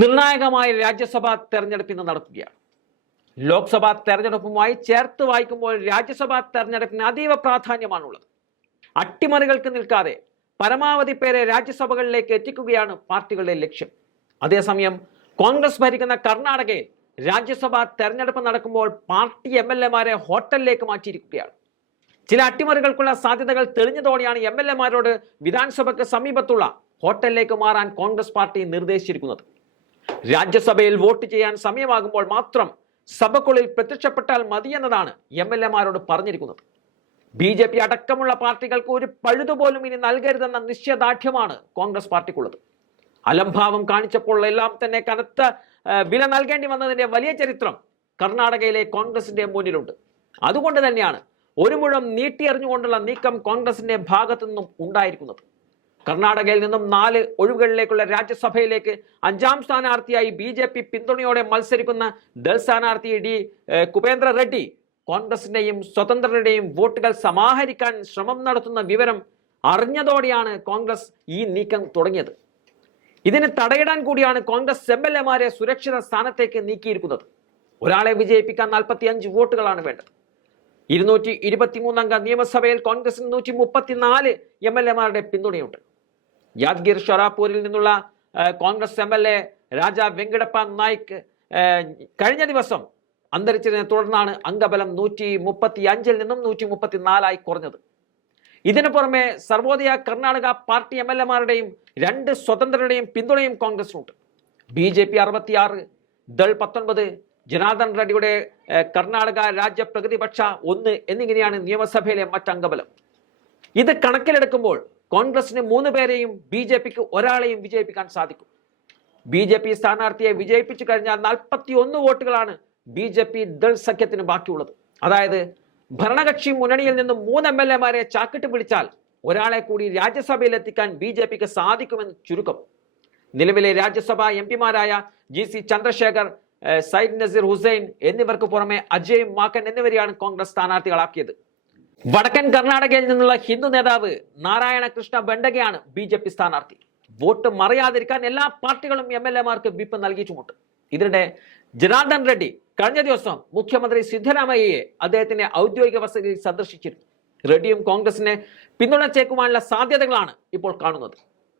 നിർണായകമായ രാജ്യസഭാ തെരഞ്ഞെടുപ്പ് ഇന്ന് നടക്കുകയാണ്. ലോക്സഭാ തെരഞ്ഞെടുപ്പുമായി ചേർത്ത് വായിക്കുമ്പോൾ രാജ്യസഭാ തെരഞ്ഞെടുപ്പിന് അതീവ പ്രാധാന്യമാണുള്ളത്. അട്ടിമറികൾക്ക് നിൽക്കാതെ പരമാവധി പേരെ രാജ്യസഭകളിലേക്ക് എത്തിക്കുകയാണ് പാർട്ടികളുടെ ലക്ഷ്യം. അതേസമയം കോൺഗ്രസ് ഭരിക്കുന്ന കർണാടകയിൽ രാജ്യസഭാ തെരഞ്ഞെടുപ്പ് നടക്കുമ്പോൾ പാർട്ടി MLA-മാരെ ഹോട്ടലിലേക്ക് മാറ്റിയിരിക്കുകയാണ്. ചില അട്ടിമറികൾക്കുള്ള സാധ്യതകൾ തെളിഞ്ഞതോടെയാണ് MLA-മാരോട് വിധാനസഭയ്ക്ക് സമീപത്തുള്ള ഹോട്ടലിലേക്ക് മാറാൻ കോൺഗ്രസ് പാർട്ടി നിർദ്ദേശിച്ചിരിക്കുന്നത്. രാജ്യസഭയിൽ വോട്ട് ചെയ്യാൻ സമയമാകുമ്പോൾ മാത്രം സഭയ്ക്കുള്ളിൽ പ്രത്യക്ഷപ്പെട്ടാൽ മതിയെന്നതാണ് MLA-മാരോട് പറഞ്ഞിരിക്കുന്നത്. BJP അടക്കമുള്ള പാർട്ടികൾക്ക് ഒരു പഴുതുപോലും ഇനി നൽകരുതെന്ന നിശ്ചയദാർഢ്യമാണ് കോൺഗ്രസ് പാർട്ടിക്കുള്ളത്. അലംഭാവം കാണിച്ചപ്പോൾ എല്ലാം തന്നെ കനത്ത വില നൽകേണ്ടി വന്നതിന്റെ വലിയ ചരിത്രം കർണാടകയിലെ കോൺഗ്രസിന്റെ മുന്നിലുണ്ട്. അതുകൊണ്ട് തന്നെയാണ് ഒരു മുഴം നീട്ടിയെറിഞ്ഞുകൊണ്ടുള്ള നീക്കം കോൺഗ്രസിന്റെ ഭാഗത്തു നിന്നും ഉണ്ടായിരിക്കുന്നത്. കർണാടകയിൽ നിന്നും 4 ഒഴിവുകളിലേക്കുള്ള രാജ്യസഭയിലേക്ക് 5ാം സ്ഥാനാർത്ഥിയായി BJP പിന്തുണയോടെ മത്സരിക്കുന്ന ദൾ സ്ഥാനാർത്ഥി ഡി കുപേന്ദ്ര റെഡ്ഡി കോൺഗ്രസിന്റെയും സ്വതന്ത്രരുടെയും വോട്ടുകൾ സമാഹരിക്കാൻ ശ്രമം നടത്തുന്ന വിവരം അറിഞ്ഞതോടെയാണ് കോൺഗ്രസ് ഈ നീക്കം തുടങ്ങിയത്. ഇതിന് തടയിടാൻ കൂടിയാണ് കോൺഗ്രസ് MLA-മാരെ സുരക്ഷിത സ്ഥാനത്തേക്ക് നീക്കിയിരിക്കുന്നത്. ഒരാളെ വിജയിപ്പിക്കാൻ 45 വോട്ടുകളാണ് വേണ്ടത്. 223 അംഗ നിയമസഭയിൽ കോൺഗ്രസിന് 134 MLA-മാരുടെ പിന്തുണയുണ്ട്. യാദ്ഗിർ ഷൊറാപൂരിൽ നിന്നുള്ള കോൺഗ്രസ് MLA രാജ വെങ്കടപ്പ നായിക് കഴിഞ്ഞ ദിവസം അന്തരിച്ചതിനെ തുടർന്നാണ് അംഗബലം 135-ൽ നിന്നും 134 കുറഞ്ഞത്. ഇതിനു പുറമെ സർവോദയ കർണാടക പാർട്ടി MLA-മാരുടെയും 2 സ്വതന്ത്രരുടെയും പിന്തുണയും കോൺഗ്രസിനുണ്ട്. BJP 66, ദൾ 19, ജനാർദ്ദൻ റെഡ്ഡിയുടെ കർണാടക രാജ്യ പ്രതിപക്ഷ 1 എന്നിങ്ങനെയാണ് നിയമസഭയിലെ മറ്റംഗബലം. ഇത് കണക്കിലെടുക്കുമ്പോൾ കോൺഗ്രസിന് 3 പേരെയും BJPക്ക് ഒരാളെയും വിജയിപ്പിക്കാൻ സാധിക്കും. BJP സ്ഥാനാർത്ഥിയെ വിജയിപ്പിച്ചു കഴിഞ്ഞാൽ 41 വോട്ടുകളാണ് BJP ദൾ സഖ്യത്തിന് ബാക്കിയുള്ളത്. അതായത് ഭരണകക്ഷി മുന്നണിയിൽ നിന്നും 3 MLA-മാരെ ചാക്കിട്ട് പിടിച്ചാൽ ഒരാളെ കൂടി രാജ്യസഭയിൽ എത്തിക്കാൻ BJPക്ക് സാധിക്കുമെന്ന് ചുരുക്കം. നിലവിലെ രാജ്യസഭാ MP-മാരായ GC ചന്ദ്രശേഖർ, സയ്യിദ് നസീർ ഹുസൈൻ എന്നിവർക്ക് പുറമെ അജയ് മാക്കൻ എന്നിവരെയാണ് കോൺഗ്രസ് സ്ഥാനാർത്ഥികളാക്കിയത്. വടക്കൻ കർണാടകയിൽ നിന്നുള്ള ഹിന്ദു നേതാവ് നാരായണ കൃഷ്ണ ബണ്ടഗയാണ് BJP സ്ഥാനാർത്ഥി. വോട്ട് മറയാതിരിക്കാൻ എല്ലാ പാർട്ടികളും MLA-മാർക്ക് വിപ്പ് നൽകിയിട്ടുമുണ്ട്. ഇതിനിടെ ജനാർദ്ദൻ റെഡ്ഡി കഴിഞ്ഞ ദിവസം മുഖ്യമന്ത്രി സിദ്ധരാമയ്യയെ അദ്ദേഹത്തിന്റെ ഔദ്യോഗിക വസതിയിൽ സന്ദർശിച്ചിരുന്നു. റെഡ്ഡിയും കോൺഗ്രസിനെ പിന്തുണച്ചേക്കുവാനുള്ള സാധ്യതകളാണ് ഇപ്പോൾ കാണുന്നത്.